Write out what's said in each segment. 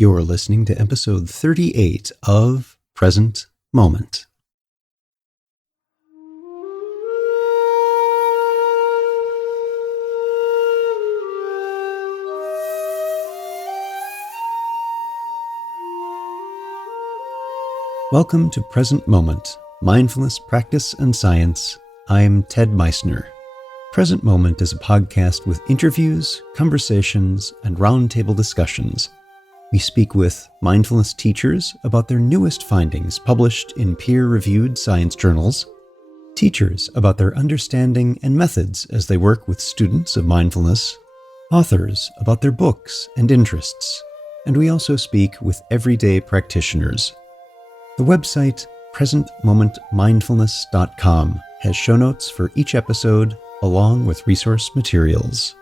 You're listening to episode 38 of Present Moment. Welcome to Present Moment, Mindfulness, Practice, and Science. I'm Ted Meissner. Present Moment is a podcast with interviews, conversations, and roundtable discussions. We speak with mindfulness teachers about their newest findings published in peer-reviewed science journals, teachers about their understanding and methods as they work with students of mindfulness, authors about their books and interests, and we also speak with everyday practitioners. The website presentmomentmindfulness.com has show notes for each episode along with resource materials.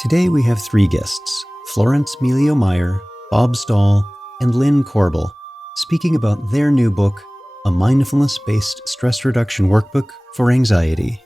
Today we have three guests, Florence Meleo-Meyer, Bob Stahl, and Lynn Koerbel, speaking about their new book, A Mindfulness-Based Stress Reduction Workbook for Anxiety.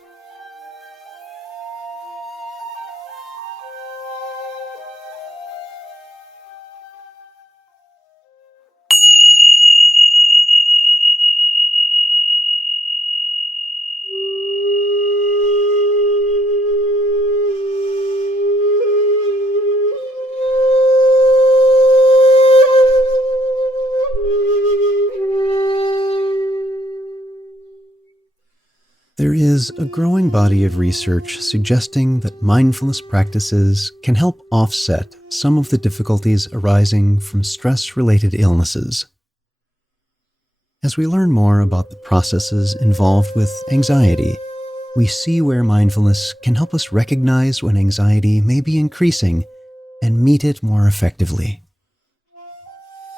There is a growing body of research suggesting that mindfulness practices can help offset some of the difficulties arising from stress-related illnesses. As we learn more about the processes involved with anxiety, we see where mindfulness can help us recognize when anxiety may be increasing and meet it more effectively.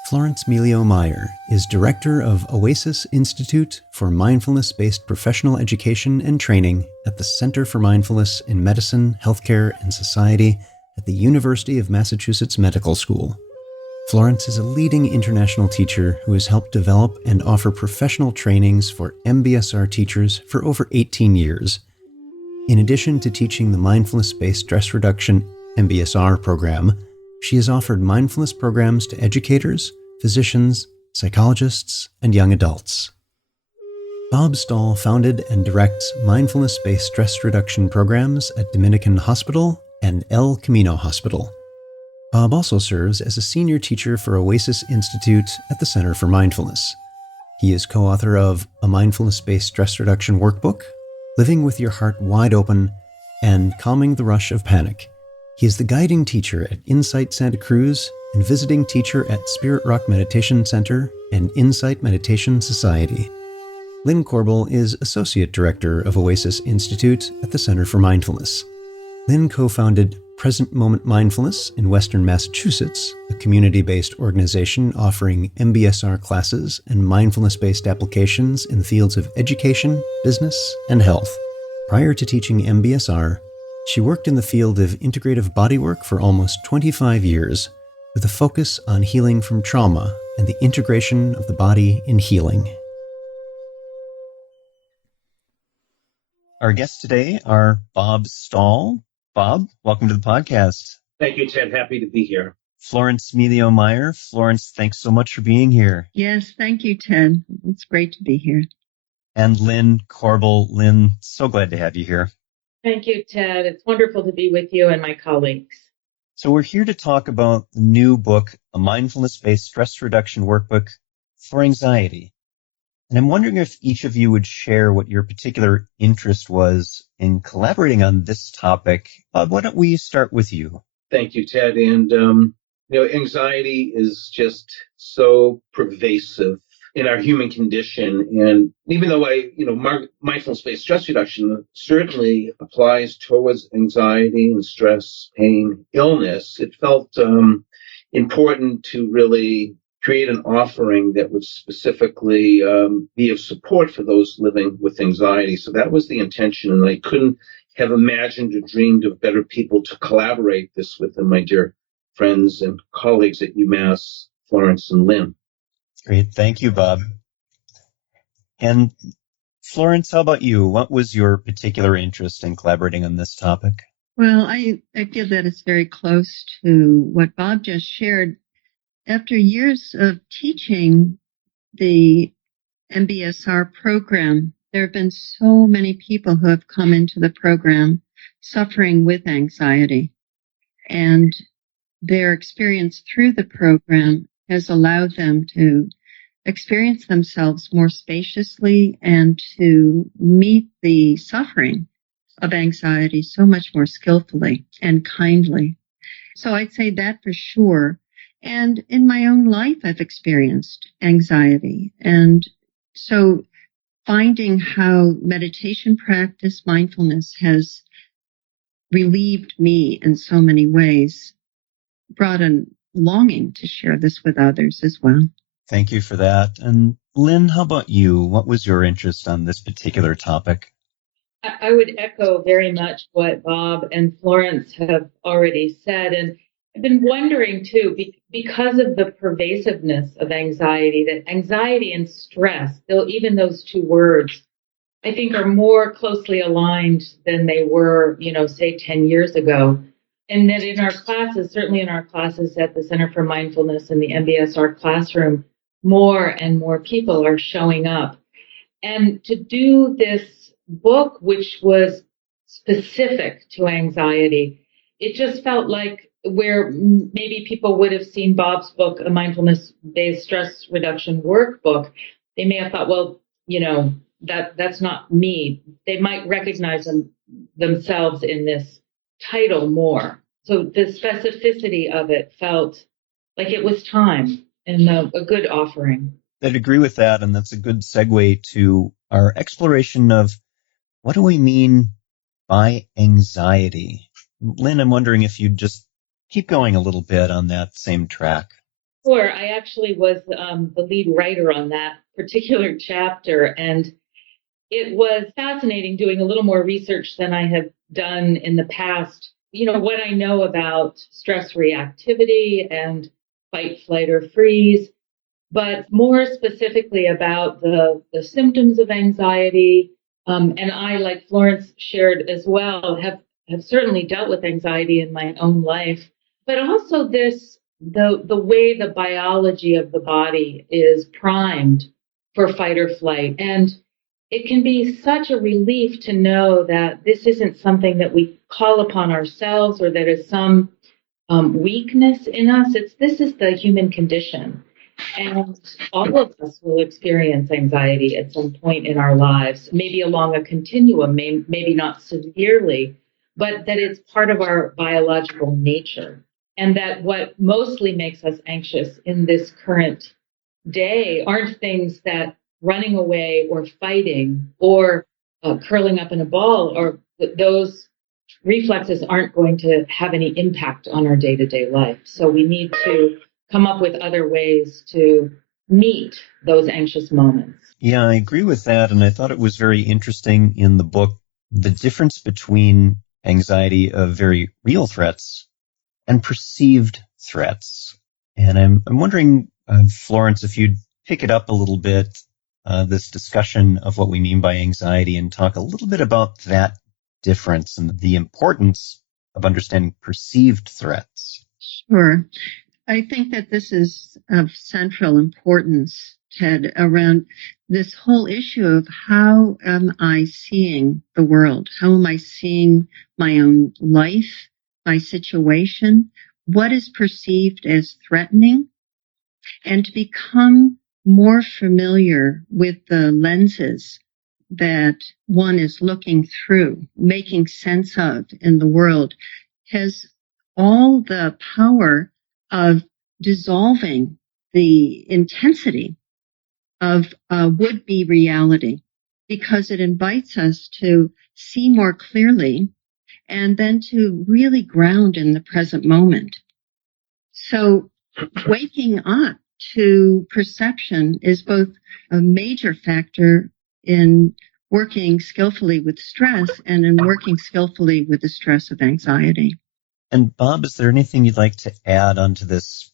Florence Meleo-Meyer is Director of Oasis Institute for Mindfulness-Based Professional Education and Training at the Center for Mindfulness in Medicine, Healthcare, and Society at the University of Massachusetts Medical School. Florence is a leading international teacher who has helped develop and offer professional trainings for MBSR teachers for over 18 years. In addition to teaching the Mindfulness-Based Stress Reduction MBSR program, she has offered mindfulness programs to educators, physicians, psychologists, and young adults. Bob Stahl founded and directs mindfulness-based stress reduction programs at Dominican Hospital and El Camino Hospital. Bob also serves as a senior teacher for Oasis Institute at the Center for Mindfulness. He is co-author of A Mindfulness-Based Stress Reduction Workbook, Living with Your Heart Wide Open, and Calming the Rush of Panic. He is the guiding teacher at Insight Santa Cruz and visiting teacher at Spirit Rock Meditation Center and Insight Meditation Society. Lynn Koerbel is Associate Director of Oasis Institute at the Center for Mindfulness. Lynn co-founded Present Moment Mindfulness in Western Massachusetts, a community-based organization offering MBSR classes and mindfulness-based applications in the fields of education, business, and health. Prior to teaching MBSR, she worked in the field of integrative bodywork for almost 25 years, with a focus on healing from trauma and the integration of the body in healing. Our guests today are Bob Stahl. Bob, welcome to the podcast. Thank you, Ted. Happy to be here. Florence Meleo-Meyer. Florence, thanks so much for being here. Yes, thank you, Ted. It's great to be here. And Lynn Koerbel. Lynn, so glad to have you here. Thank you, Ted. It's wonderful to be with you and my colleagues. So we're here to talk about the new book, A Mindfulness-Based Stress Reduction Workbook for Anxiety. And I'm wondering if each of you would share what your particular interest was in collaborating on this topic. Bob, why don't we start with you? Thank you, Ted. And, anxiety is just so pervasive in our human condition. And even though mindfulness-based stress reduction certainly applies towards anxiety and stress, pain, illness, it felt important to really create an offering that would specifically be of support for those living with anxiety. So that was the intention, and I couldn't have imagined or dreamed of better people to collaborate this with than my dear friends and colleagues at UMass, Florence and Lynn. Great. Thank you, Bob. And Florence, how about you? What was your particular interest in collaborating on this topic? Well, I feel that it's very close to what Bob just shared. After years of teaching the MBSR program, there have been so many people who have come into the program suffering with anxiety. And their experience through the program has allowed them to experience themselves more spaciously and to meet the suffering of anxiety so much more skillfully and kindly. So I'd say that for sure. And in my own life, I've experienced anxiety. And so finding how meditation practice, mindfulness has relieved me in so many ways brought a longing to share this with others as well. Thank you for that. And Lynn, how about you? What was your interest on this particular topic? I would echo very much what Bob and Florence have already said. And I've been wondering too, because of the pervasiveness of anxiety, that anxiety and stress, though even those two words, I think are more closely aligned than they were, say 10 years ago. And that in our classes, certainly in our classes at the Center for Mindfulness and the MBSR classroom, more and more people are showing up. And to do this book, which was specific to anxiety, it just felt like where maybe people would have seen Bob's book, a mindfulness-based stress reduction workbook, they may have thought, well, that's not me. They might recognize themselves in this title more. So the specificity of it felt like it was time and a good offering. I'd agree with that, and that's a good segue to our exploration of what do we mean by anxiety? Lynn, I'm wondering if you'd just keep going a little bit on that same track. Sure. I actually was the lead writer on that particular chapter, and it was fascinating doing a little more research than I have done in the past. What I know about stress reactivity and fight, flight, or freeze, but more specifically about the symptoms of anxiety. And I, like Florence shared as well, have certainly dealt with anxiety in my own life, but also the way the biology of the body is primed for fight or flight. And it can be such a relief to know that this isn't something that we call upon ourselves or that is some weakness in us. This is the human condition. And all of us will experience anxiety at some point in our lives, maybe along a continuum, maybe not severely, but that it's part of our biological nature. And that what mostly makes us anxious in this current day aren't things that running away or fighting or curling up in a ball, or those reflexes aren't going to have any impact on our day-to-day life. So we need to come up with other ways to meet those anxious moments. Yeah, I agree with that. And I thought it was very interesting in the book, the difference between anxiety of very real threats and perceived threats. And I'm wondering, Florence, if you'd pick it up a little bit, this discussion of what we mean by anxiety, and talk a little bit about that difference and the importance of understanding perceived threats. Sure. I think that this is of central importance, Ted, around this whole issue of how am I seeing the world? How am I seeing my own life, my situation? What is perceived as threatening? And to become more familiar with the lenses that one is looking through, making sense of in the world, has all the power of dissolving the intensity of would-be reality, because it invites us to see more clearly and then to really ground in the present moment. So waking up to perception is both a major factor in working skillfully with stress and in working skillfully with the stress of anxiety. And Bob, is there anything you'd like to add onto this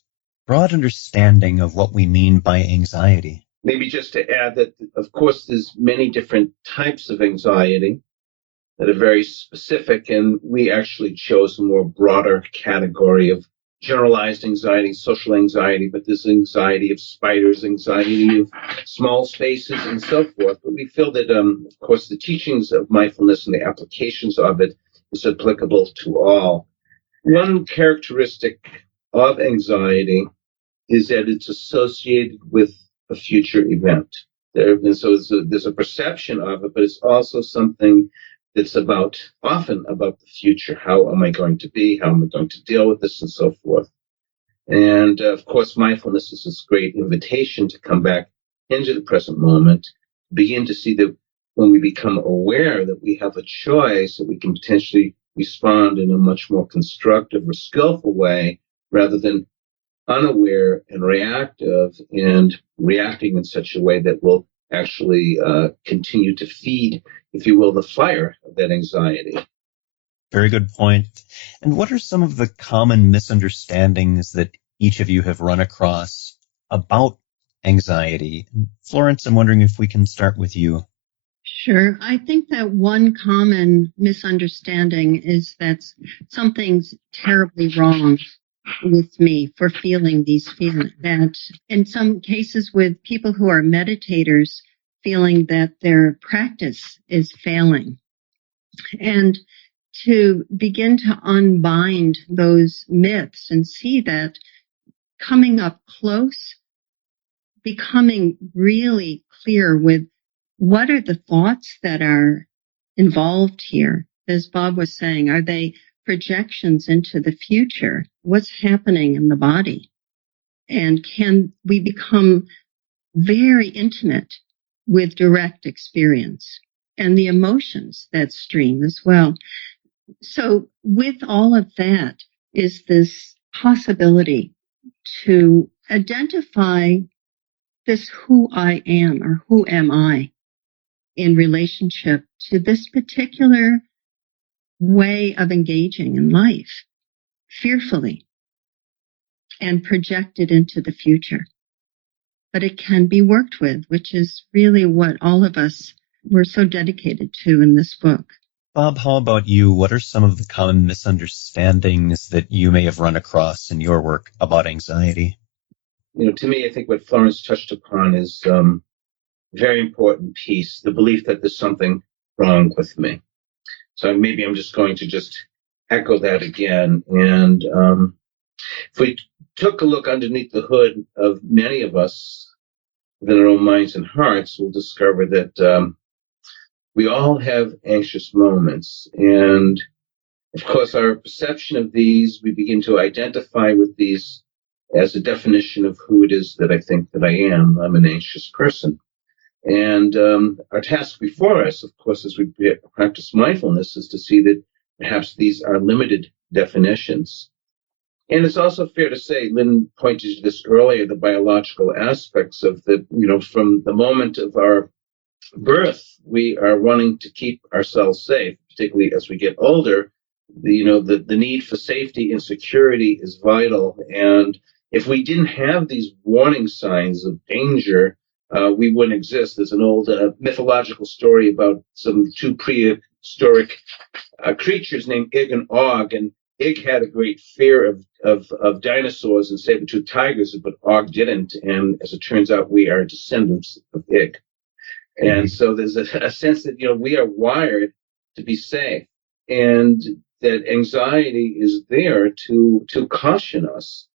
broad understanding of what we mean by anxiety? Maybe just to add that, of course, there's many different types of anxiety. that are very specific, and we actually chose a more broader category of generalized anxiety, social anxiety, but this anxiety of spiders, anxiety of small spaces, and so forth. But we feel that, of course, the teachings of mindfulness and the applications of it is applicable to all. One characteristic of anxiety is that it's associated with a future event. So there's a perception of it, but it's also something that's often about the future. How am I going to be? How am I going to deal with this, and so forth? And of course, mindfulness is this great invitation to come back into the present moment, begin to see that when we become aware that we have a choice, that we can potentially respond in a much more constructive or skillful way rather than unaware and reactive, and reacting in such a way that will actually continue to feed, if you will, the fire of that anxiety. Very good point. And what are some of the common misunderstandings that each of you have run across about anxiety? Florence, I'm wondering if we can start with you. Sure. I think that one common misunderstanding is that something's terribly wrong with me for feeling these feelings. That in some cases with people who are meditators, feeling that their practice is failing. And to begin to unbind those myths and see that coming up close, becoming really clear with what are the thoughts that are involved here. As Bob was saying, are they projections into the future? What's happening in the body? And can we become very intimate with direct experience and the emotions that stream as well? So with all of that is this possibility to identify this who I am, or who am I in relationship to this particular way of engaging in life, fearfully, and projected into the future. But it can be worked with, which is really what all of us were so dedicated to in this book. Bob, how about you? What are some of the common misunderstandings that you may have run across in your work about anxiety? To me, I think what Florence touched upon is a very important piece, the belief that there's something wrong with me. So maybe I'm just going to echo that again. And if we took a look underneath the hood of many of us within our own minds and hearts, we'll discover that we all have anxious moments. And of course, our perception of these, we begin to identify with these as a definition of who it is that I think that I am. I'm an anxious person. And our task before us, of course, as we practice mindfulness, is to see that perhaps these are limited definitions. And it's also fair to say, Lynn pointed to this earlier, the biological aspects of from the moment of our birth, we are wanting to keep ourselves safe, particularly as we get older. The need for safety and security is vital. And if we didn't have these warning signs of danger, we wouldn't exist. There's an old mythological story about some two prehistoric creatures named Ig and Og, and Ig had a great fear of dinosaurs and saber-toothed tigers, but Og didn't. And as it turns out, we are descendants of Ig. And so there's a sense that, we are wired to be safe, and that anxiety is there to caution us.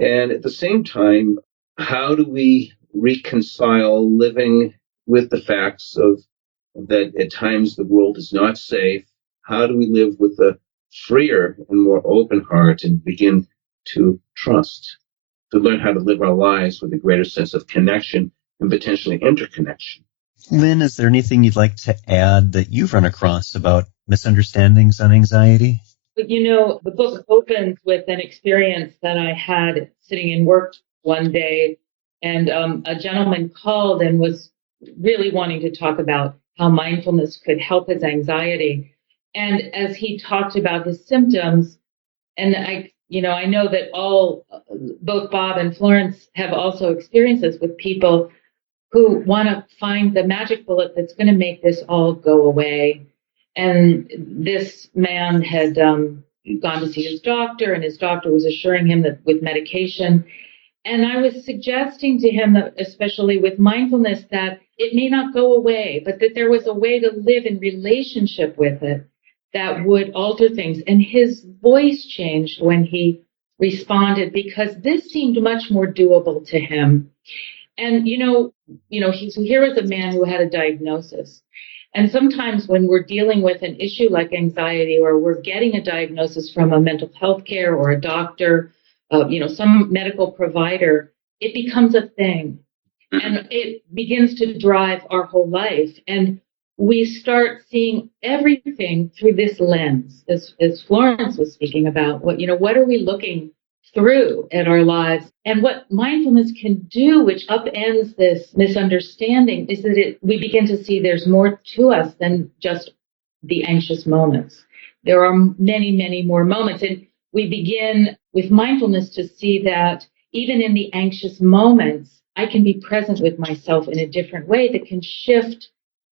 And at the same time, how do we reconcile living with the facts of that at times the world is not safe? How do we live with a freer and more open heart and begin to trust, to learn how to live our lives with a greater sense of connection and potentially interconnection? Lynn, is there anything you'd like to add that you've run across about misunderstandings on anxiety? The book opens with an experience that I had sitting in work one day, and a gentleman called and was really wanting to talk about how mindfulness could help his anxiety. And as he talked about his symptoms, and I know that both Bob and Florence have also experienced this with people who want to find the magic bullet that's going to make this all go away. And this man had gone to see his doctor, and his doctor was assuring him that with medication. And I was suggesting to him that, especially with mindfulness, that it may not go away, but that there was a way to live in relationship with it that would alter things. And his voice changed when he responded, because this seemed much more doable to him. And here was a man who had a diagnosis. And sometimes when we're dealing with an issue like anxiety, or we're getting a diagnosis from a mental health care or a doctor, some medical provider, it becomes a thing, and it begins to drive our whole life. And we start seeing everything through this lens, as Florence was speaking about. What are we looking through at our lives? And what mindfulness can do, which upends this misunderstanding, is that we begin to see there's more to us than just the anxious moments. There are many, many more moments. And we begin with mindfulness to see that even in the anxious moments, I can be present with myself in a different way that can shift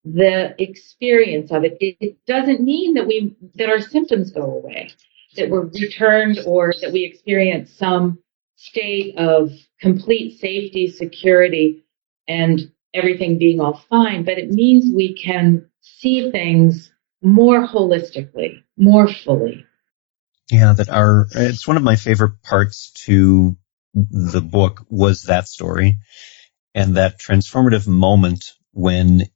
the experience of it. It doesn't mean that our symptoms go away, that we're returned, or that we experience some state of complete safety, security, and everything being all fine. But it means we can see things more holistically, more fully. Yeah, it's one of my favorite parts to the book was that story, and that transformative moment when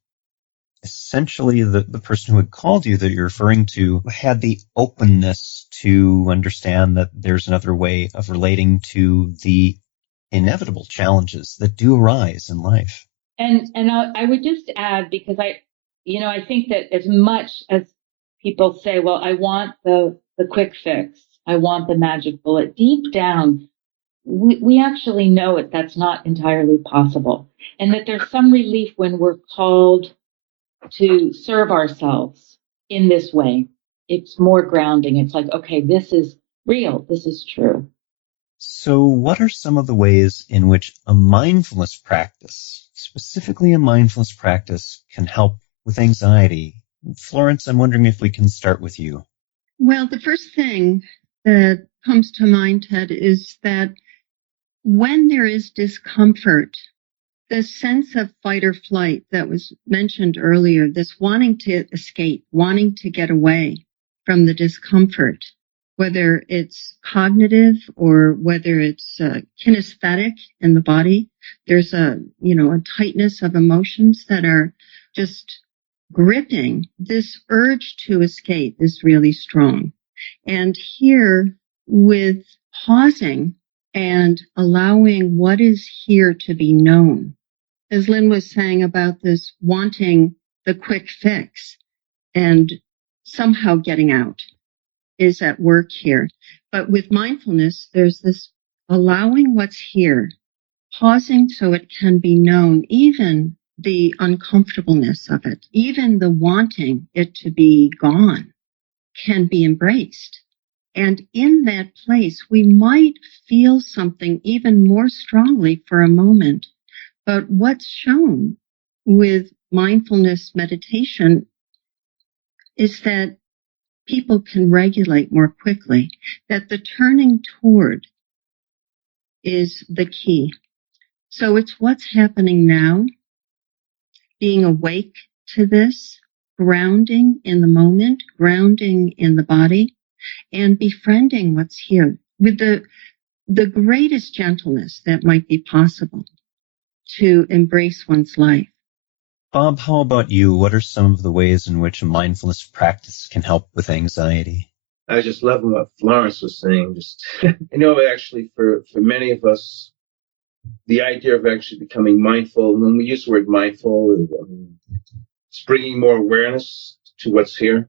essentially the person who had called you that you're referring to had the openness to understand that there's another way of relating to the inevitable challenges that do arise in life. And I would just add, because I think that as much as people say, well, I want the quick fix, I want the magic bullet, deep down, we actually know that's not entirely possible. And that there's some relief when we're called to serve ourselves in this way. It's more grounding. It's like, okay, this is real. This is true. So what are some of the ways in which a mindfulness practice, specifically a mindfulness practice, can help with anxiety? Florence, I'm wondering if we can start with you. Well, the first thing that comes to mind, Ted, is that when there is discomfort, the sense of fight or flight that was mentioned earlier, this wanting to escape, wanting to get away from the discomfort, whether it's cognitive or whether it's kinesthetic in the body, there's a tightness of emotions that are just gripping. This urge to escape is really strong. And here, with pausing and allowing what is here to be known, as Lynn was saying about this wanting the quick fix and somehow getting out is at work here. But with mindfulness, there's this allowing what's here, pausing so it can be known, even the uncomfortableness of it, even the wanting it to be gone can be embraced. And in that place, we might feel something even more strongly for a moment. But what's shown with mindfulness meditation is that people can regulate more quickly, that the turning toward is the key. So it's what's happening now, being awake to this, grounding in the moment, grounding in the body, and befriending what's here with the greatest gentleness that might be possible to embrace one's life. Bob, how about you? What are some of the ways in which a mindfulness practice can help with anxiety? I just love what Florence was saying. Actually, for many of us, the idea of actually becoming mindful, when we use the word mindful, it's bringing more awareness to what's here,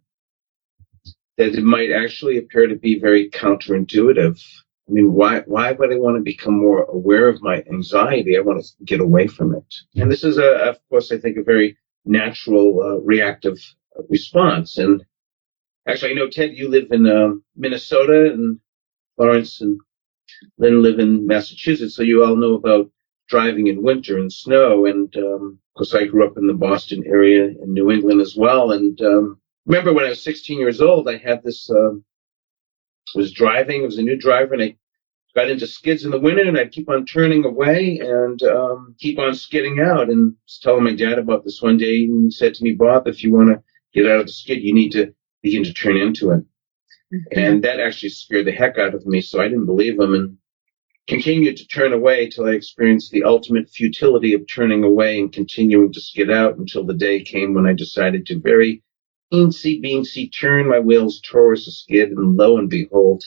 that it might actually appear to be very counterintuitive. I mean, why would I want to become more aware of my anxiety? I want to get away from it. And this is, of course, I think a very natural reactive response. And actually, I know, Ted, you live in Minnesota, and Florence and Lynn live in Massachusetts, so you all know about driving in winter and snow. And of course, I grew up in the Boston area in New England as well. And remember when I was 16 years old, I had this, was driving, it was a new driver, and I got into skids in the winter, and I'd keep on turning away and keep on skidding out. And I was telling my dad about this one day, and he said to me, Bob, if you want to get out of the skid, you need to begin to turn into it. Mm-hmm. And that actually scared the heck out of me, so I didn't believe him and continued to turn away till I experienced the ultimate futility of turning away and continuing to skid out until the day came when I decided to very teensy-beansy turn my wheels towards the skid, and lo and behold,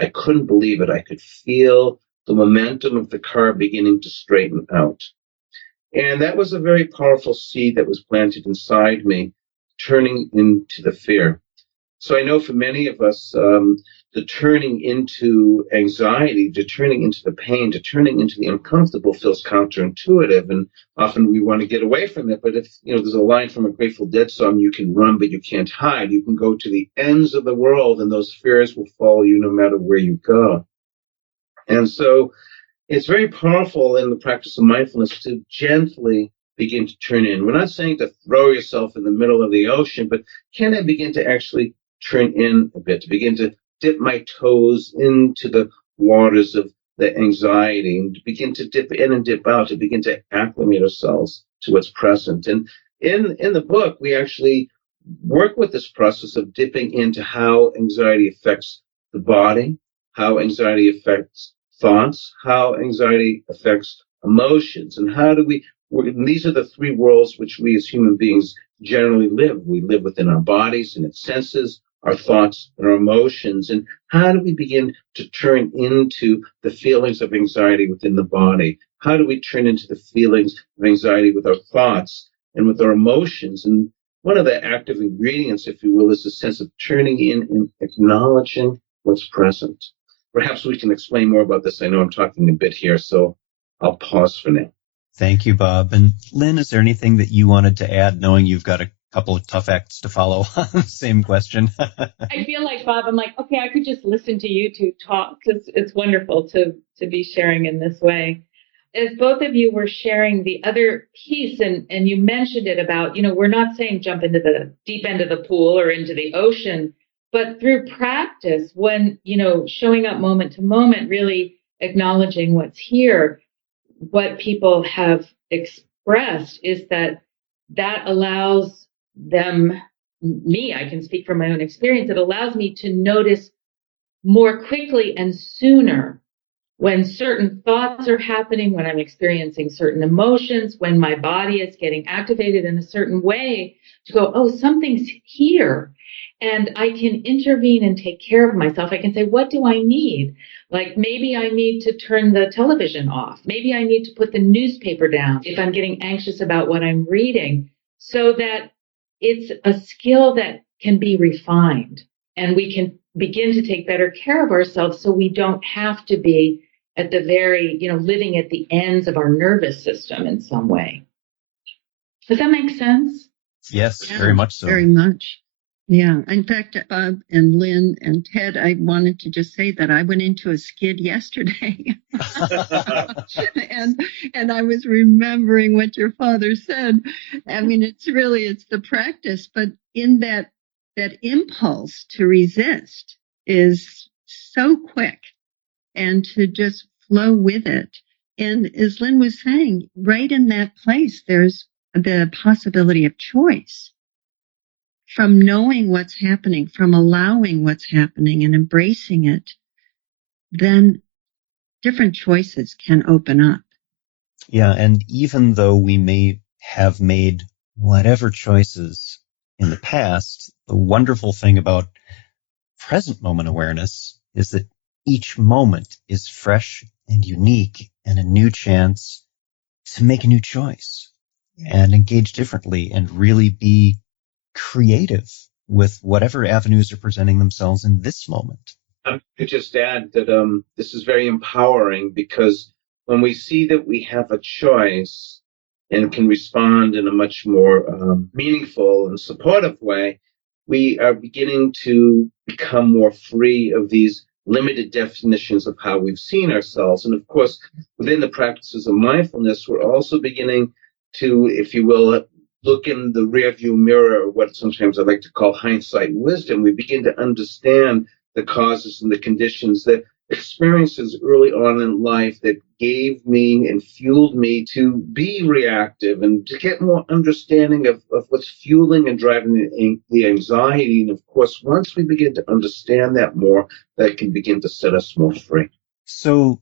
I couldn't believe it. I could feel the momentum of the car beginning to straighten out. And that was a very powerful seed that was planted inside me, turning into the fear. So I know for many of us, the turning into anxiety, the turning into the pain, the turning into the uncomfortable feels counterintuitive, and often we want to get away from it. But if, there's a line from a Grateful Dead song, you can run, but you can't hide. You can go to the ends of the world, and those fears will follow you no matter where you go. And so it's very powerful in the practice of mindfulness to gently begin to turn in. We're not saying to throw yourself in the middle of the ocean, but can I begin to actually turn in a bit, to begin to dip my toes into the waters of the anxiety, and to begin to dip in and dip out, to begin to acclimate ourselves to what's present. And in the book, we actually work with this process of dipping into how anxiety affects the body, how anxiety affects thoughts, how anxiety affects emotions, and how do we, these are the three worlds which we as human beings generally live. We live within our bodies and its senses, our thoughts and our emotions. And how do we begin to turn into the feelings of anxiety within the body? How do we turn into the feelings of anxiety with our thoughts and with our emotions? And one of the active ingredients, if you will, is a sense of turning in and acknowledging what's present. Perhaps we can explain more about this. I know I'm talking a bit here, so I'll pause for now. Thank you, Bob. And Lynn, is there anything that you wanted to add, knowing you've got a couple of tough acts to follow on the same question? I feel like, Bob, I'm like, okay, I could just listen to you two talk, because it's wonderful to be sharing in this way. As both of you were sharing the other piece, and you mentioned it about, we're not saying jump into the deep end of the pool or into the ocean, but through practice, when, showing up moment to moment, really acknowledging what's here, what people have expressed is that allows them, me, I can speak from my own experience, it allows me to notice more quickly and sooner when certain thoughts are happening, when I'm experiencing certain emotions, when my body is getting activated in a certain way, to go, oh, something's here. And I can intervene and take care of myself. I can say, what do I need? Like, maybe I need to turn the television off. Maybe I need to put the newspaper down if I'm getting anxious about what I'm reading, so that it's a skill that can be refined and we can begin to take better care of ourselves, so we don't have to be at the very, living at the ends of our nervous system in some way. Does that make sense? Yes, yeah, very much so. Very much. Yeah. In fact, Bob and Lynn and Ted, I wanted to just say that I went into a skid yesterday. and I was remembering what your father said. I mean, it's the practice, but in that impulse to resist is so quick, and to just flow with it. And as Lynn was saying, right in that place, there's the possibility of choice. From knowing what's happening, from allowing what's happening and embracing it, then different choices can open up. Yeah, and even though we may have made whatever choices in the past, the wonderful thing about present moment awareness is that each moment is fresh and unique and a new chance to make a new choice and engage differently and really be creative with whatever avenues are presenting themselves in this moment. I could just add that this is very empowering, because when we see that we have a choice and can respond in a much more meaningful and supportive way, we are beginning to become more free of these limited definitions of how we've seen ourselves. And of course, within the practices of mindfulness, we're also beginning to, if you will, look in the rearview mirror, what sometimes I like to call hindsight wisdom, we begin to understand the causes and the conditions, the experiences early on in life that gave me and fueled me to be reactive and to get more understanding of what's fueling and driving the anxiety. And of course, once we begin to understand that more, that can begin to set us more free. So,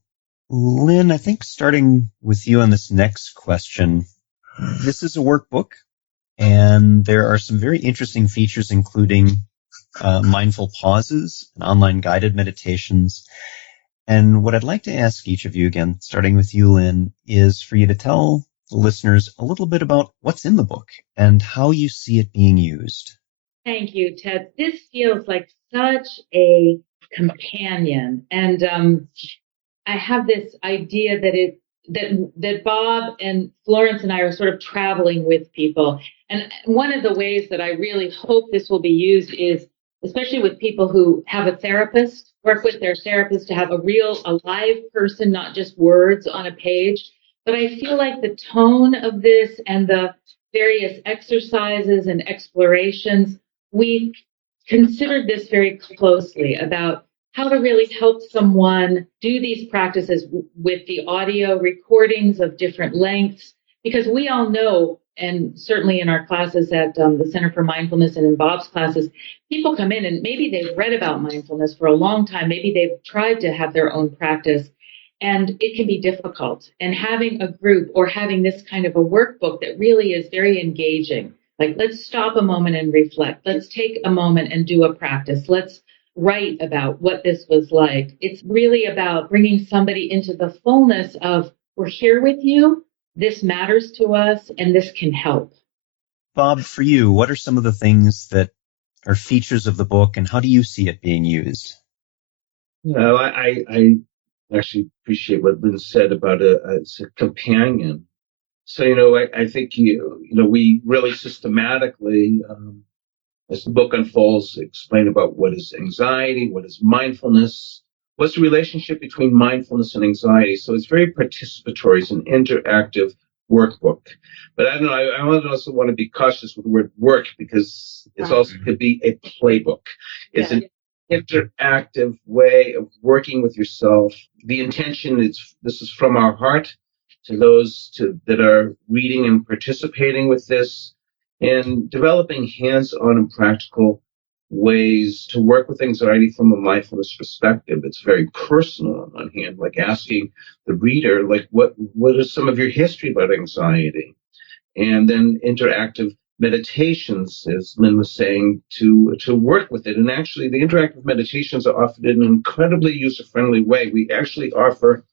Lynn, I think starting with you on this next question, this is a workbook, and there are some very interesting features, including mindful pauses and online guided meditations. And what I'd like to ask each of you, again, starting with you, Lynn, is for you to tell the listeners a little bit about what's in the book and how you see it being used. Thank you, Ted. This feels like such a companion. And I have this idea that Bob and Florence and I are sort of traveling with people. And one of the ways that I really hope this will be used is, especially with people who have a therapist, work with their therapist to have a real, alive person, not just words on a page. But I feel like the tone of this and the various exercises and explorations, we considered this very closely about how to really help someone do these practices with the audio recordings of different lengths, because we all know, and certainly in our classes at the Center for Mindfulness and in Bob's classes, people come in and maybe they've read about mindfulness for a long time, maybe they've tried to have their own practice, and it can be difficult. And having a group or having this kind of a workbook that really is very engaging, like let's stop a moment and reflect, let's take a moment and do a practice, let's write about what this was like. It's really about bringing somebody into the fullness of, we're here with you, this matters to us, and this can help. Bob, for you, what are some of the things that are features of the book, and how do you see it being used? Well, I actually appreciate what Lynn said about it's a companion. So, I think, we really systematically, as the book unfolds, explain about what is anxiety, what is mindfulness, what's the relationship between mindfulness and anxiety. So it's very participatory. It's an interactive workbook. But I don't know, I also want to be cautious with the word work, because it also could be a playbook. It's an interactive way of working with yourself. The intention is, this is from our heart to those that are reading and participating with this, and developing hands-on and practical ways to work with anxiety from a mindfulness perspective. It's very personal on one hand, like asking the reader, like, what is some of your history about anxiety? And then interactive meditations, as Lynn was saying, to work with it. And actually, the interactive meditations are offered in an incredibly user-friendly way. We actually offer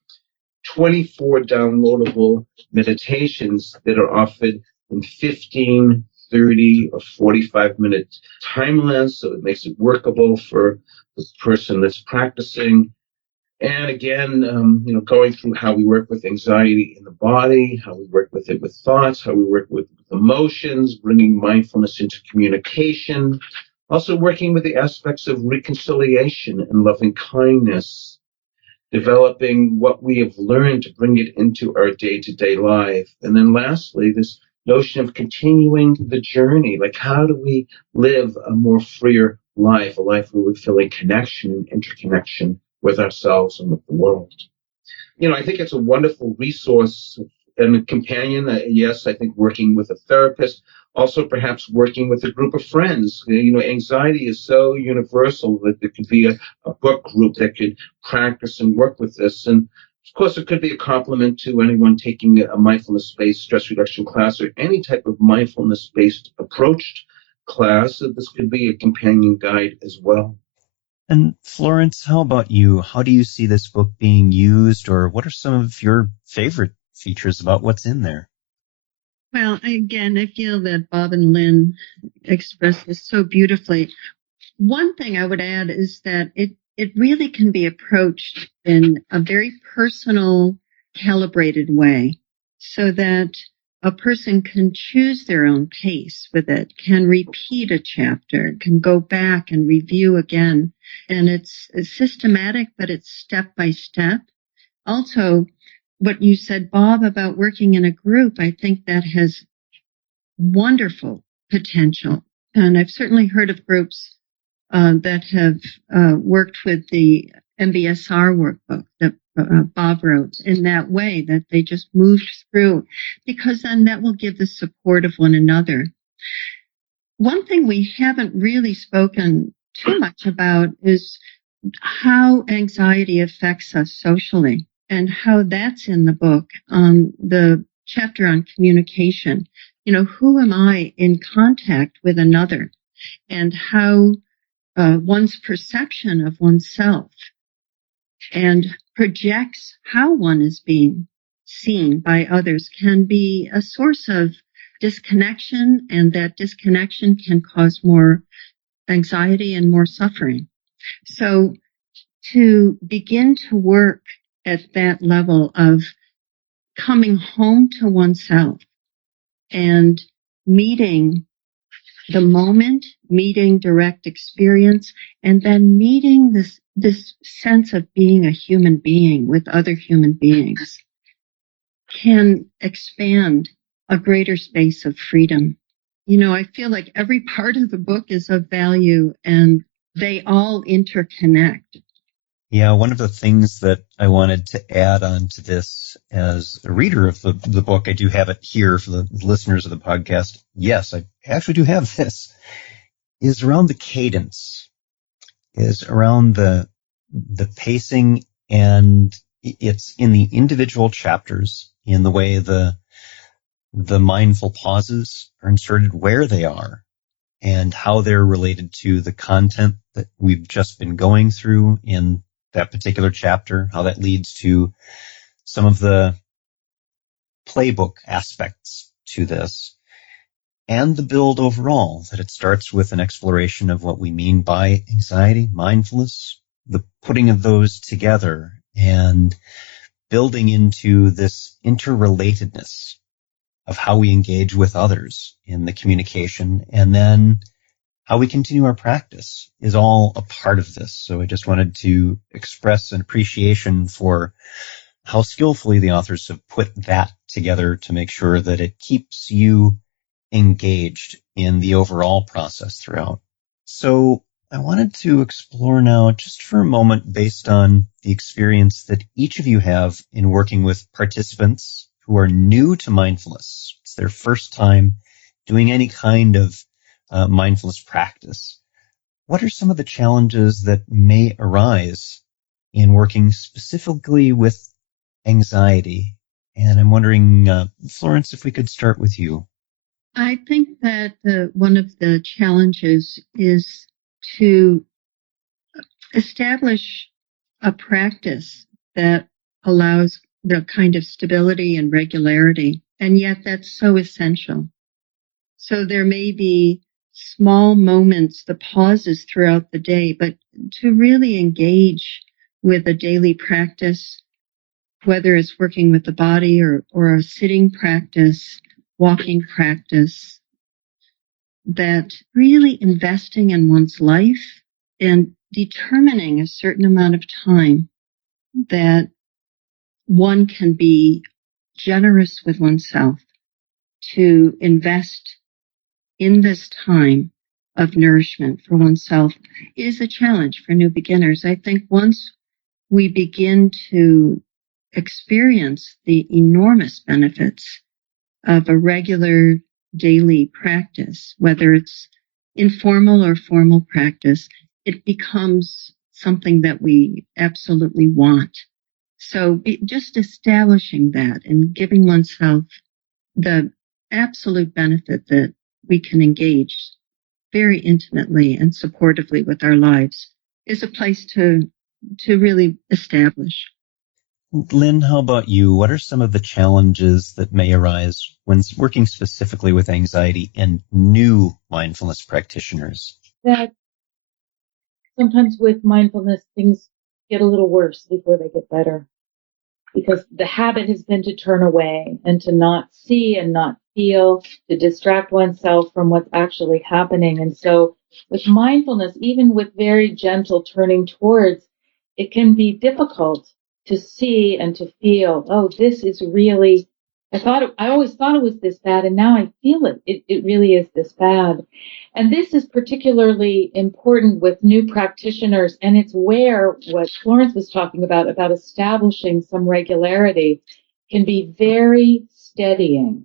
24 downloadable meditations that are offered in 15, 30, or 45-minute time lengths, so it makes it workable for the person that's practicing. And again, going through how we work with anxiety in the body, how we work with it with thoughts, how we work with emotions, bringing mindfulness into communication, also working with the aspects of reconciliation and loving kindness, developing what we have learned to bring it into our day-to-day life. And then lastly, this notion of continuing the journey, like how do we live a more freer life, a life where we're feeling connection and interconnection with ourselves and with the world. I think it's a wonderful resource and a companion. Yes, I think working with a therapist, also perhaps working with a group of friends. Anxiety is so universal that there could be a book group that could practice and work with this. And of course, it could be a complement to anyone taking a mindfulness-based stress reduction class or any type of mindfulness-based approach class. This could be a companion guide as well. And Florence, how about you? How do you see this book being used, or what are some of your favorite features about what's in there? Well, again, I feel that Bob and Lynn expressed this so beautifully. One thing I would add is that it really can be approached in a very personal, calibrated way, so that a person can choose their own pace with it, can repeat a chapter, can go back and review again. And it's systematic, but it's step by step. Also, what you said, Bob, about working in a group, I think that has wonderful potential. And I've certainly heard of groups that have worked with the MBSR workbook that Bob wrote in that way, that they just moved through, because then that will give the support of one another. One thing we haven't really spoken too much about is how anxiety affects us socially, and how that's in the book on the chapter on communication. Who am I in contact with another, and how one's perception of oneself and projects how one is being seen by others can be a source of disconnection, and that disconnection can cause more anxiety and more suffering. So to begin to work at that level of coming home to oneself and meeting the moment, meeting direct experience, and then meeting this sense of being a human being with other human beings can expand a greater space of freedom. I feel like every part of the book is of value, and they all interconnect. Yeah, one of the things that I wanted to add on to this as a reader of the book, I do have it here for the listeners of the podcast. Yes, I actually do have this, is around the cadence, is around the pacing, and it's in the individual chapters, in the way the mindful pauses are inserted, where they are, and how they're related to the content that we've just been going through in that particular chapter, how that leads to some of the playbook aspects to this, and the build overall, that it starts with an exploration of what we mean by anxiety, mindfulness, the putting of those together, and building into this interrelatedness of how we engage with others in the communication, and then how we continue our practice is all a part of this. So I just wanted to express an appreciation for how skillfully the authors have put that together to make sure that it keeps you engaged in the overall process throughout. So I wanted to explore now, just for a moment, based on the experience that each of you have in working with participants who are new to mindfulness. It's their first time doing any kind of mindfulness practice. What are some of the challenges that may arise in working specifically with anxiety? And I'm wondering, Florence, if we could start with you. I think that one of the challenges is to establish a practice that allows the kind of stability and regularity, and yet that's so essential. So there may be small moments, the pauses throughout the day, but to really engage with a daily practice, whether it's working with the body or a sitting practice, walking practice, that really investing in one's life and determining a certain amount of time that one can be generous with oneself to invest in this time of nourishment for oneself is a challenge for new beginners. I think once we begin to experience the enormous benefits of a regular daily practice, whether it's informal or formal practice, it becomes something that we absolutely want. So just establishing that and giving oneself the absolute benefit that we can engage very intimately and supportively with our lives is a place to really establish. Lynn, how about you? What are some of the challenges that may arise when working specifically with anxiety and new mindfulness practitioners? That sometimes with mindfulness, things get a little worse before they get better, because the habit has been to turn away and to not see and not feel, to distract oneself from what's actually happening. And so with mindfulness, even with very gentle turning towards, it can be difficult to see and to feel, oh, this is really I always thought it was this bad, and now I feel it. It really is this bad. And this is particularly important with new practitioners. And it's where what Florence was talking about establishing some regularity, can be very steadying.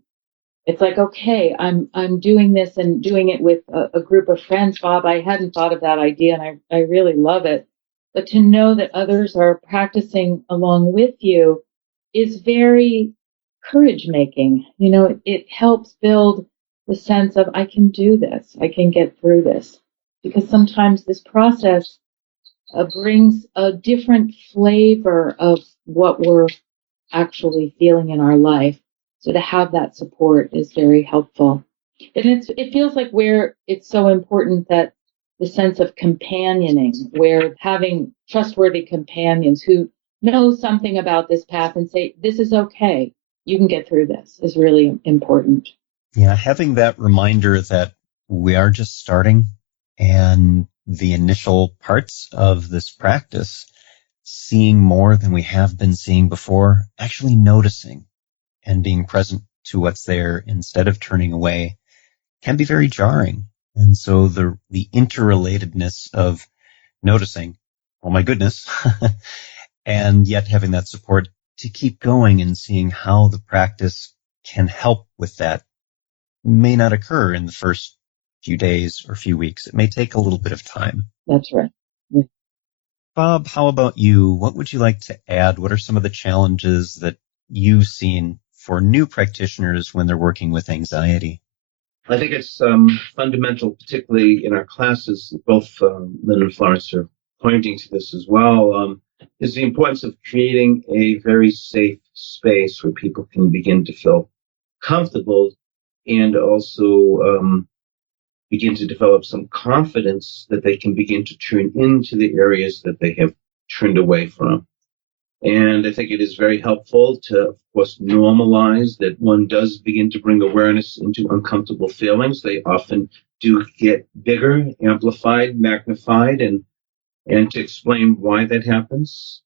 It's like, okay, I'm doing this and doing it with a group of friends. Bob, I hadn't thought of that idea, and I really love it. But to know that others are practicing along with you is very courage making. It helps build the sense of, I can do this, I can get through this. Because sometimes this process brings a different flavor of what we're actually feeling in our life. So to have that support is very helpful. And it feels like where it's so important that the sense of companioning, where having trustworthy companions who know something about this path and say, this is okay, you can get through this, is really important. Yeah, having that reminder that we are just starting, and the initial parts of this practice, seeing more than we have been seeing before, actually noticing and being present to what's there instead of turning away, can be very jarring. And so the interrelatedness of noticing, oh my goodness, and yet having that support to keep going and seeing how the practice can help with that may not occur in the first few days or few weeks. It may take a little bit of time. That's right. Yeah. Bob, how about you? What would you like to add? What are some of the challenges that you've seen for new practitioners when they're working with anxiety? I think it's fundamental, particularly in our classes, both Lynn and Florence are pointing to this as well, is the importance of creating a very safe space where people can begin to feel comfortable and also begin to develop some confidence that they can begin to turn into the areas that they have turned away from. And I think it is very helpful to, of course, normalize that one does begin to bring awareness into uncomfortable feelings. They often do get bigger, amplified, magnified, and to explain why that happens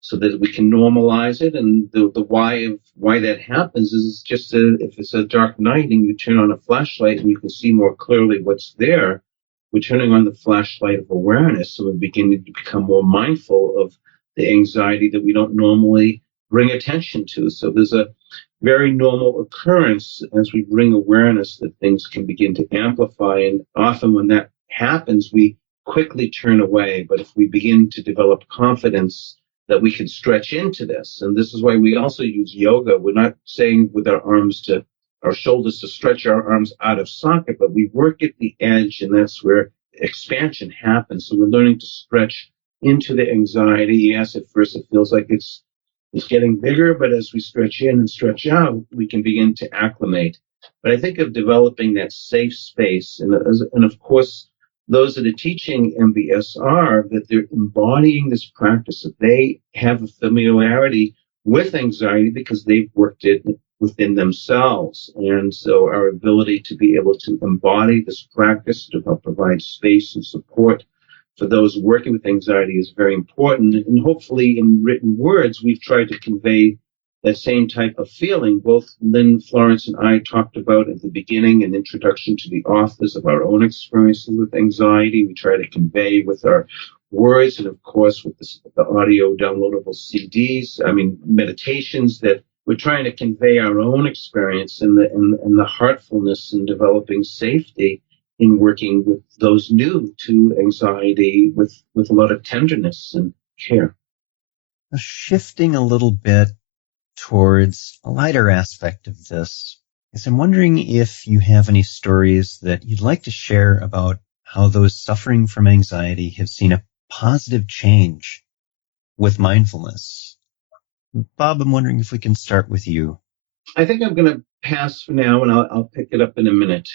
so that we can normalize it. And the why that happens is just if it's a dark night and you turn on a flashlight and you can see more clearly what's there, we're turning on the flashlight of awareness. So we're beginning to become more mindful of the anxiety that we don't normally bring attention to. So there's a very normal occurrence as we bring awareness that things can begin to amplify. And often when that happens, we quickly turn away. But if we begin to develop confidence that we can stretch into this, and this is why we also use yoga. We're not saying with our shoulders to stretch our arms out of socket, but we work at the edge, and that's where expansion happens. So we're learning to stretch into the anxiety. Yes, at first it feels like it's getting bigger, but as we stretch in and stretch out, we can begin to acclimate. But I think of developing that safe space, and of course, those that are teaching MBSR, that they're embodying this practice, that they have a familiarity with anxiety because they've worked it within themselves. And so our ability to be able to embody this practice, to help provide space and support for those working with anxiety is very important. And hopefully in written words, we've tried to convey that same type of feeling. Both Lynn, Florence, and I talked about at the beginning an introduction to the authors of our own experiences with anxiety. We try to convey with our words and, of course, with the audio downloadable CDs, meditations, that we're trying to convey our own experience and the heartfulness in developing safety in working with those new to anxiety with a lot of tenderness and care. Shifting a little bit towards a lighter aspect of this, is I'm wondering if you have any stories that you'd like to share about how those suffering from anxiety have seen a positive change with mindfulness. Bob, I'm wondering if we can start with you. I think I'm going to pass for now, and I'll pick it up in a minute.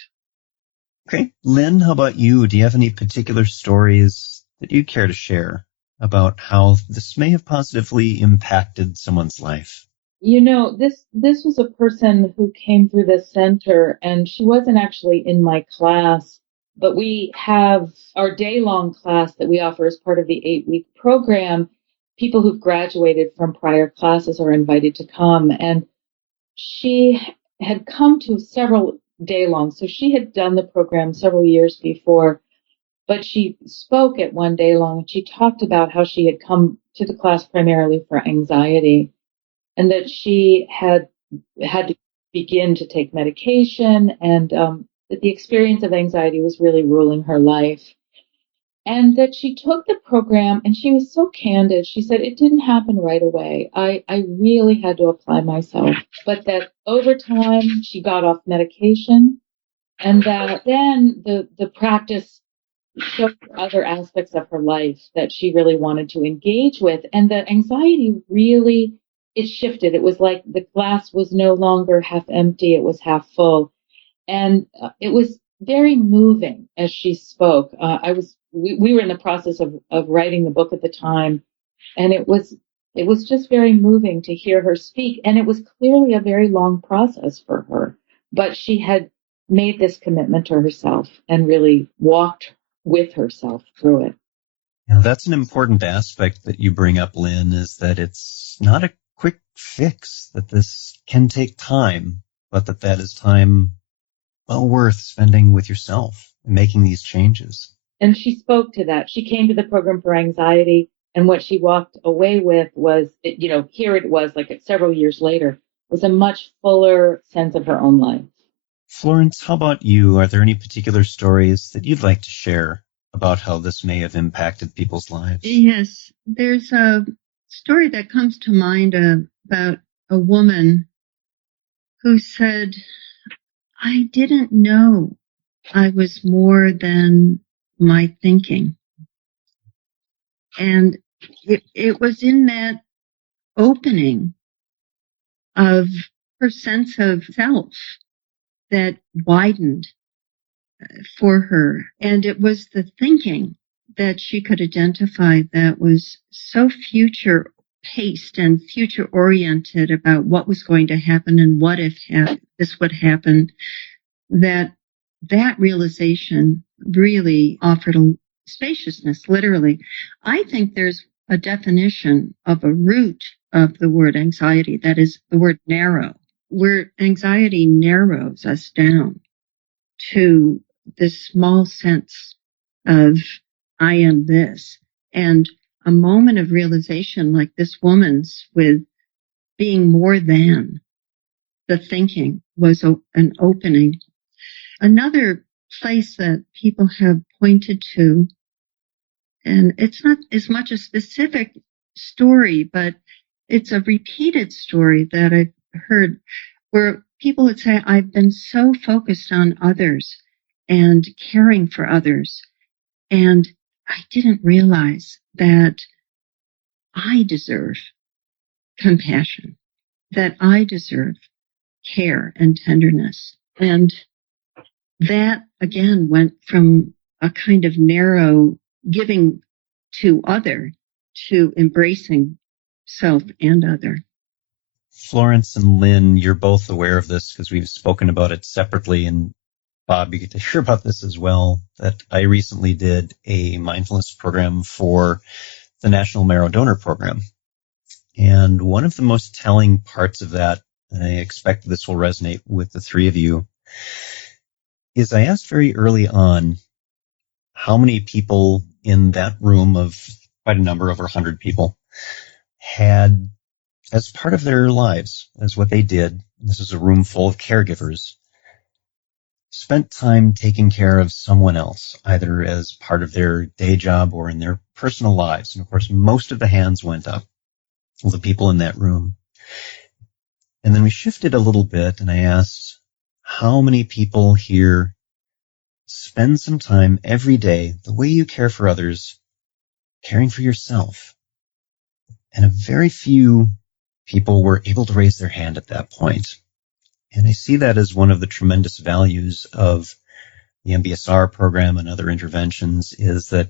Okay. Lynn, how about you? Do you have any particular stories that you'd care to share about how this may have positively impacted someone's life? This was a person who came through the center, and she wasn't actually in my class, but we have our day-long class that we offer as part of the 8-week program. People who've graduated from prior classes are invited to come, and she had come to several day-long. So she had done the program several years before, but she spoke at one day-long, and she talked about how she had come to the class primarily for anxiety, and that she had to begin to take medication, and that the experience of anxiety was really ruling her life. And that she took the program, and she was so candid. She said, it didn't happen right away. I really had to apply myself. But that over time, she got off medication, and that then the practice showed other aspects of her life that she really wanted to engage with. And the anxiety really, it shifted. It was like the glass was no longer half empty, it was half full. And it was very moving as she spoke. We were in the process of writing the book at the time, and it was just very moving to hear her speak. And it was clearly a very long process for her, but she had made this commitment to herself and really walked with herself through it. Now, that's an important aspect that you bring up, Lynn, is that it's not a quick fix, that this can take time, but that is time well worth spending with yourself and making these changes. And she spoke to that. She came to the program for anxiety, and what she walked away with was, here it was like several years later, was a much fuller sense of her own life. Florence, how about you? Are there any particular stories that you'd like to share about how this may have impacted people's lives? Yes, there's a story that comes to mind about a woman who said, I didn't know I was more than my thinking. And it was in that opening of her sense of self that widened for her. And it was the thinking that she could identify that was so future paced and future oriented about what was going to happen and what if this would happen, that realization really offered a spaciousness, literally. I think there's a definition of a root of the word anxiety, that is the word narrow, where anxiety narrows us down to this small sense of I am this. And a moment of realization like this woman's, with being more than the thinking, was an opening. Another place that people have pointed to, and it's not as much a specific story, but it's a repeated story that I've heard, where people would say, I've been so focused on others and caring for others, and I didn't realize that I deserve compassion, that I deserve care and tenderness. And that, again, went from a kind of narrow giving to other to embracing self and other. Florence and Lynn, you're both aware of this because we've spoken about it separately, and Bob, you get to hear about this as well, that I recently did a mindfulness program for the National Marrow Donor Program. And one of the most telling parts of that, and I expect this will resonate with the three of you, is I asked very early on how many people in that room of quite a number, over 100 people, had, as part of their lives, as what they did, this is a room full of caregivers, spent time taking care of someone else, either as part of their day job or in their personal lives. And of course, most of the hands went up, the people in that room. And then we shifted a little bit, and I asked, how many people here spend some time every day, the way you care for others, caring for yourself? And a very few people were able to raise their hand at that point. And I see that as one of the tremendous values of the MBSR program and other interventions, is that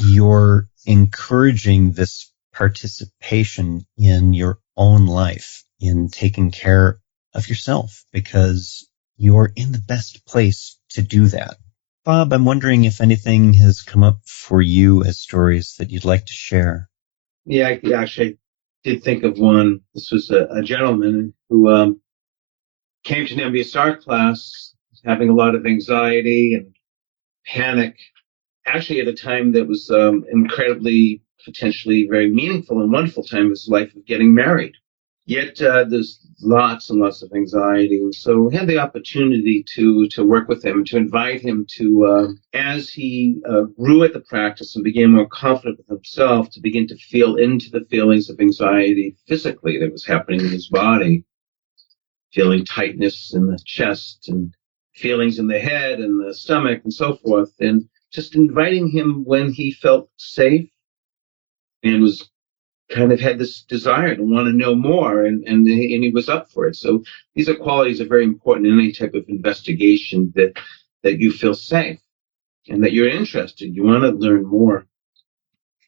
you're encouraging this participation in your own life, in taking care of yourself, because you're in the best place to do that. Bob, I'm wondering if anything has come up for you as stories that you'd like to share. Yeah, actually, did think of one. This was a gentleman who came to an MBSR class having a lot of anxiety and panic, actually at a time that was incredibly, potentially very meaningful and wonderful time of his life of getting married. Yet there's lots and lots of anxiety. And so we had the opportunity to work with him, to invite him to, as he grew at the practice and became more confident with himself, to begin to feel into the feelings of anxiety physically that was happening in his body, feeling tightness in the chest and feelings in the head and the stomach and so forth. And just inviting him when he felt safe and was kind of had this desire to want to know more, and he was up for it. So these are qualities that are very important in any type of investigation, that you feel safe and that you're interested, you want to learn more,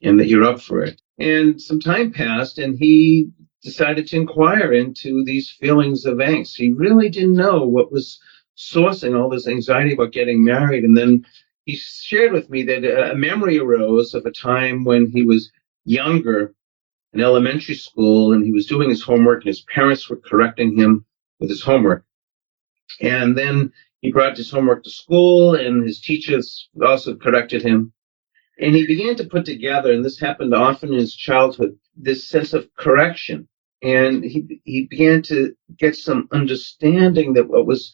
and that you're up for it. And some time passed, and he decided to inquire into these feelings of angst. He really didn't know what was sourcing all this anxiety about getting married. And then he shared with me that a memory arose of a time when he was younger in elementary school, and he was doing his homework, and his parents were correcting him with his homework. And then he brought his homework to school, and his teachers also corrected him. And he began to put together, and this happened often in his childhood, this sense of correction. And he began to get some understanding that what was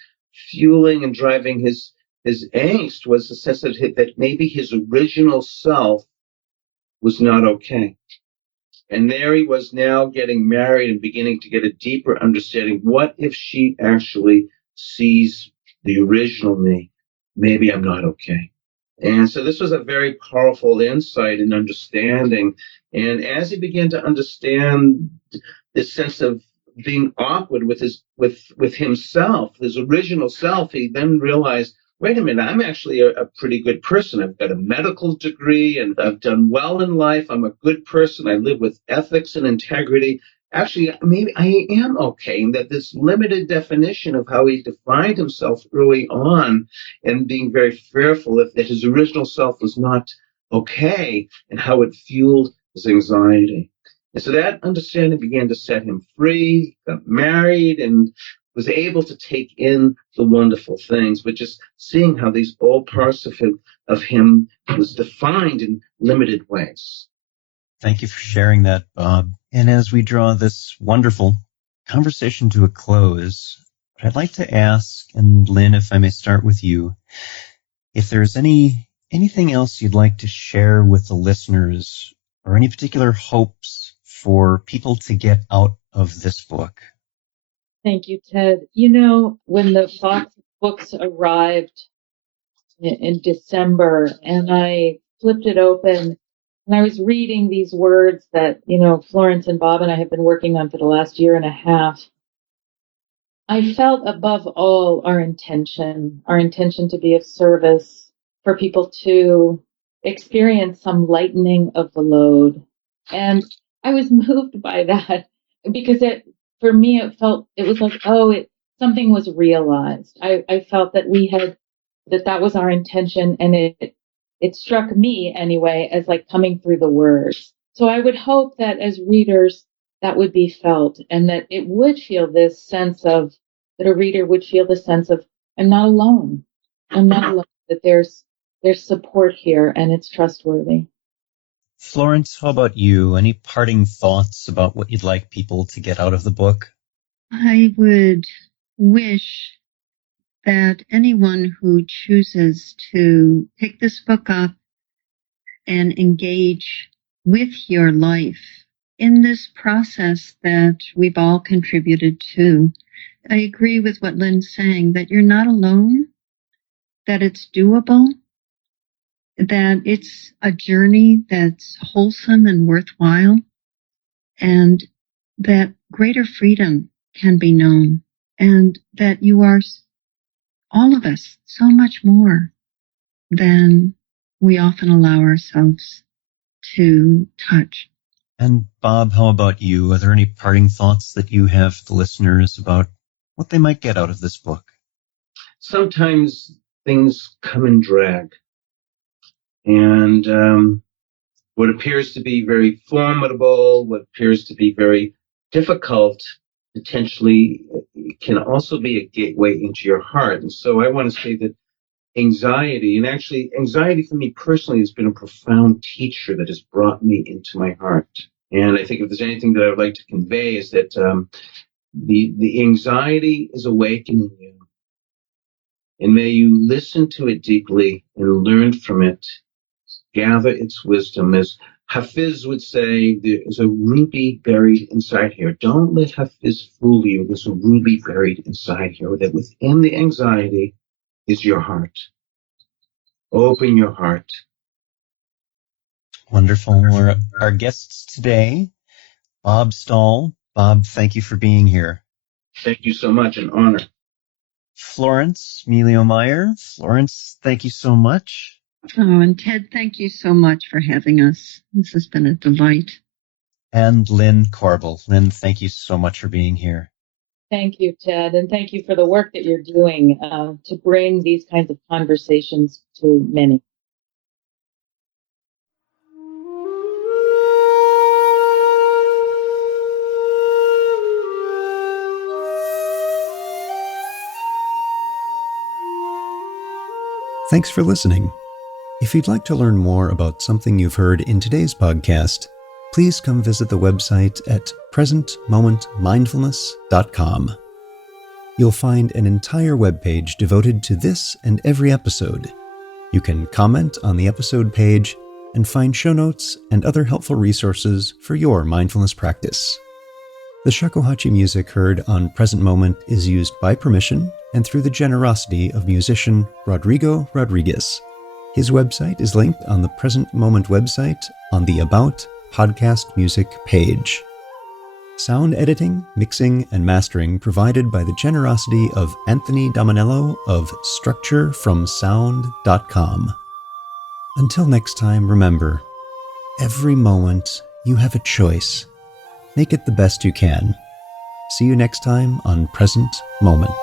fueling and driving his angst was the sense that maybe his original self was not okay. And there he was now getting married and beginning to get a deeper understanding. What if she actually sees the original me? Maybe I'm not okay. And so this was a very powerful insight and understanding. And as he began to understand this sense of being awkward with himself, his original self, he then realized, wait a minute, I'm actually a pretty good person. I've got a medical degree and I've done well in life. I'm a good person. I live with ethics and integrity. Actually, maybe I am okay. And that this limited definition of how he defined himself early on, and being very fearful that his original self was not okay, and how it fueled his anxiety. And so that understanding began to set him free, got married, and was able to take in the wonderful things, but just seeing how these old parts of him was defined in limited ways. Thank you for sharing that, Bob. And as we draw this wonderful conversation to a close, I'd like to ask, and Lynn, if I may start with you, if there's anything else you'd like to share with the listeners, or any particular hopes for people to get out of this book. Thank you, Ted. You know, when the box of books arrived in December, and I flipped it open, and I was reading these words that, Florence and Bob and I have been working on for the last year and a half, I felt above all our intention to be of service, for people to experience some lightening of the load. And I was moved by that, because for me, it was like, something was realized. I felt that that was our intention, and it struck me anyway as like coming through the words. So I would hope that as readers, that would be felt, and that it would feel this sense of, that a reader would feel the sense of, I'm not alone. I'm not alone, that there's support here, and it's trustworthy. Florence, how about you? Any parting thoughts about what you'd like people to get out of the book? I would wish that anyone who chooses to pick this book up and engage with your life in this process that we've all contributed to. I agree with what Lynn's saying, that you're not alone, that it's doable, that it's a journey that's wholesome and worthwhile, and that greater freedom can be known, and that you are, all of us, so much more than we often allow ourselves to touch. And Bob, how about you? Are there any parting thoughts that you have for the listeners about what they might get out of this book? Sometimes things come in drag, and what appears to be very formidable, what appears to be very difficult, potentially can also be a gateway into your heart. And so I want to say that anxiety, and actually anxiety for me personally has been a profound teacher that has brought me into my heart. And I think if there's anything that I would like to convey is that the anxiety is awakening you. And may you listen to it deeply and learn from it, gather its wisdom. As Hafiz would say, there's a ruby buried inside here. Don't let Hafiz fool you. There's a ruby buried inside here, that within the anxiety is your heart. Open your heart. Wonderful. Our guests today, Bob Stahl. Bob, thank you for being here. Thank you so much. An honor. Florence Meleo-Meyer. Florence, thank you so much. Oh, and Ted, thank you so much for having us. This has been a delight. And Lynn Koerbel. Lynn, thank you so much for being here. Thank you, Ted, and thank you for the work that you're doing to bring these kinds of conversations to many. Thanks for listening. If you'd like to learn more about something you've heard in today's podcast, please come visit the website at presentmomentmindfulness.com. You'll find an entire webpage devoted to this and every episode. You can comment on the episode page and find show notes and other helpful resources for your mindfulness practice. The shakuhachi music heard on Present Moment is used by permission and through the generosity of musician Rodrigo Rodriguez. His website is linked on the Present Moment website on the About Podcast Music page. Sound editing, mixing, and mastering provided by the generosity of Anthony Dominello of StructureFromSound.com. Until next time, remember, every moment you have a choice. Make it the best you can. See you next time on Present Moment.